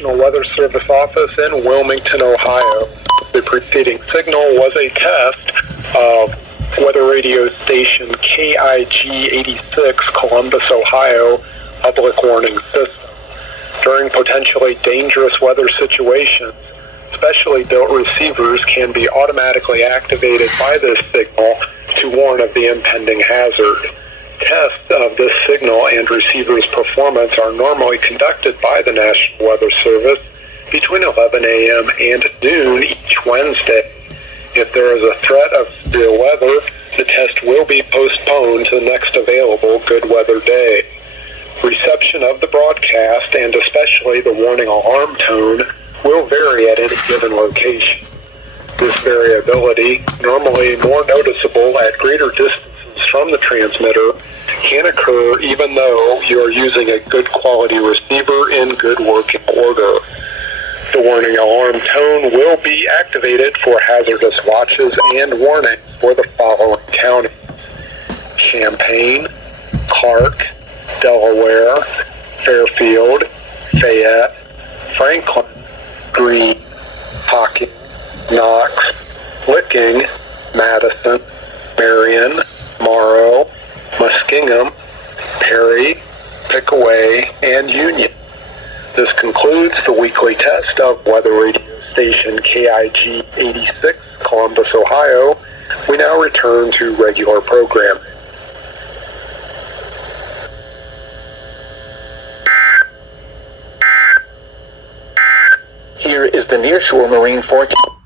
National Weather Service office in Wilmington, Ohio. The preceding signal was a test of weather radio station KIG86, Columbus, Ohio, public warning system. During potentially dangerous weather situations, specially built receivers can be automatically activated by this signal to warn of the impending hazard. Tests of this signal and receiver's performance are normally conducted by the National Weather Service between 11 a.m. and noon each Wednesday. If there is a threat of severe weather, the test will be postponed to the next available good weather day. Reception of the broadcast, and especially the warning alarm tone, will vary at any given location. This variability, normally more noticeable at greater distances from the transmitter, can occur even though you are using a good quality receiver in good working order. The warning alarm tone will be activated for hazardous watches and warnings for the following counties: Champaign, Clark, Delaware, Fairfield, Fayette, Franklin, Greene, Hocking, Knox, Licking, Madison, Marion, Morrow, Muskingum, Perry, Pickaway, and Union. This concludes the weekly test of weather radio station KIG86, Columbus, Ohio. We now return to regular programming. Here is the nearshore marine forecast.